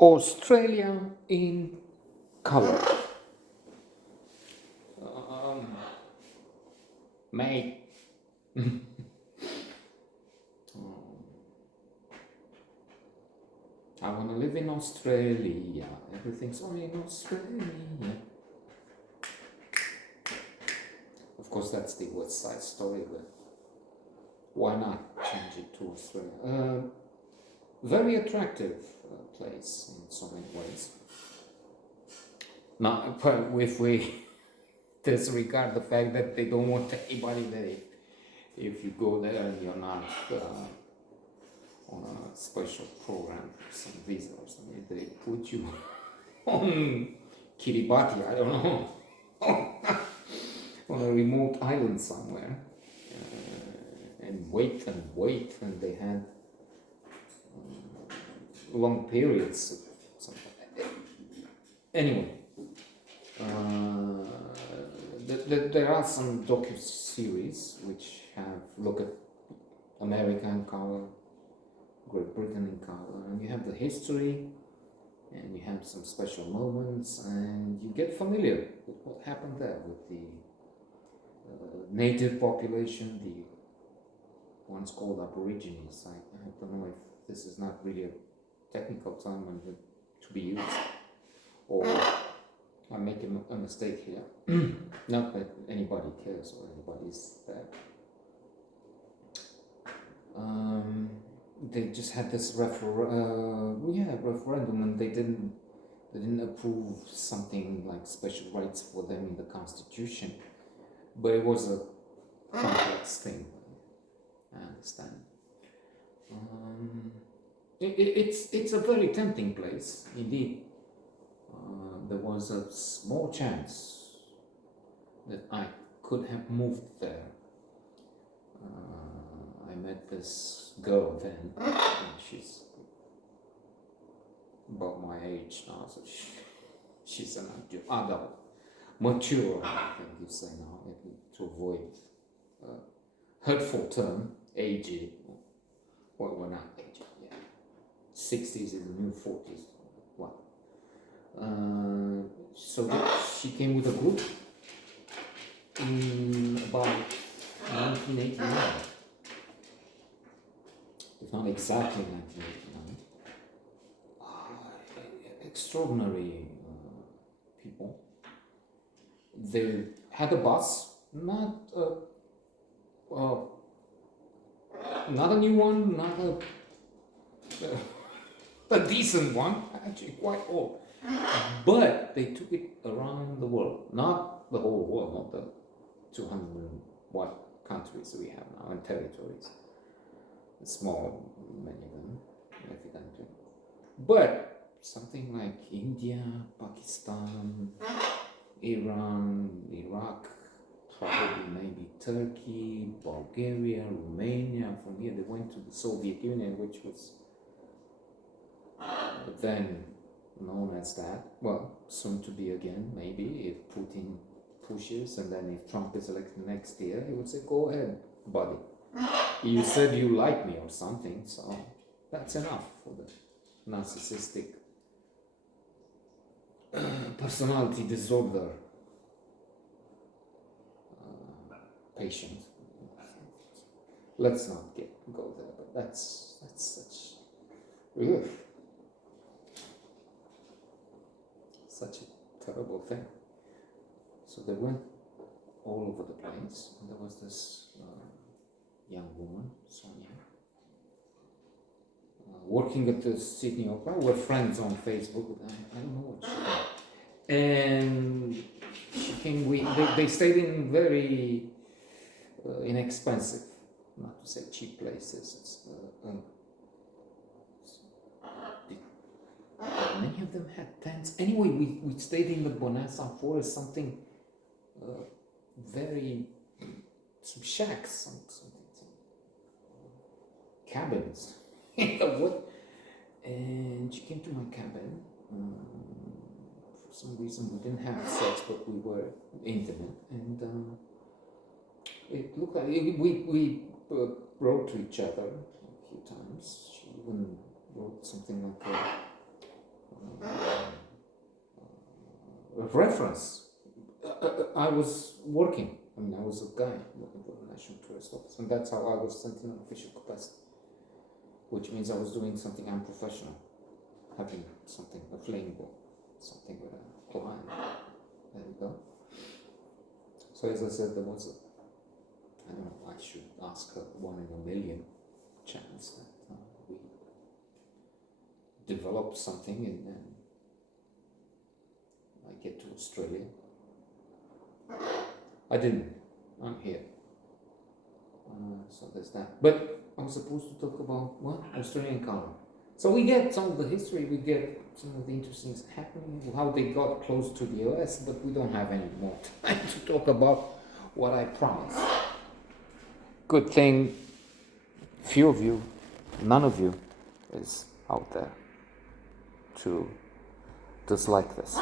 Australia in color. Um, Mate, I want to live in Australia. Everything's only in Australia. Of course, that's the West Side Story, but why not change it to Australia? Very attractive place in so many ways. Now, if we disregard the fact that they don't want anybody there, if you go there and you're not on a special program, some visa or something, they put you on Kiribati, I don't know, on a remote island somewhere, and wait, and they had long periods of something. Anyway, there are some docu-series which have look at America in color, Great Britain in color, and you have the history, and you have some special moments, and you get familiar with what happened there with the native population, the ones called Aborigines. I don't know if this is not really a technical term to be used, or I'm making a mistake here. Not that anybody cares or anybody's there. They just had this referendum, and they didn't approve something like special rights for them in the constitution, but it was a complex thing. I understand. It's a very tempting place indeed. There was a small chance that I could have moved there. I met this girl then, and she's about my age now, so she's an adult, mature, I think you say now, to avoid hurtful term, aged. Well, we're not aged, yeah. 60s is the new 40s. What? So she came with a group in about 1989. If not exactly 1989. Extraordinary people. They had a bus, not a new one, not a decent one, actually quite old. But they took it around the world, not the whole world, not the 200 what countries we have now and territories. Small, many of them, evidently. But something like India, Pakistan, Iran, Iraq, probably maybe Turkey, Bulgaria, Romania. From here they went to the Soviet Union, which was then known as that. Well, soon to be again, maybe, if Putin pushes, and then if Trump is elected next year, he would say, go ahead, buddy. You said you like me or something, so that's enough for the narcissistic personality disorder patient. Let's not go there, but that's such a terrible thing. So they went all over the place, and there was this young woman, Sonia, working at the Sydney Opera. We're friends on Facebook. I don't know what she did. And she came, they stayed in very inexpensive, not to say cheap places. Many of them had tents. Anyway, we stayed in the Bonassa Forest, something very, some shacks, some cabins in the wood. And she came to my cabin. For some reason, we didn't have sex, but we were intimate. And it looked like we wrote to each other a few times. She even wrote something like reference. I was working. I mean, I was a guy working for the National Tourist Office, and that's how I was sent in an official capacity, which means I was doing something unprofessional, having something, a flammable, something with a client. There we go. So as I said, there was I don't know, I should ask a 1 in a million chance that we develop something and then I get to Australia. I didn't. I'm here. So there's that. But I'm supposed to talk about what? Australian color. So we get some of the history, we get some of the interesting things happening, how they got close to the US, but we don't have any more time to talk about what I promised. Good thing, few of you, none of you is out there to dislike this.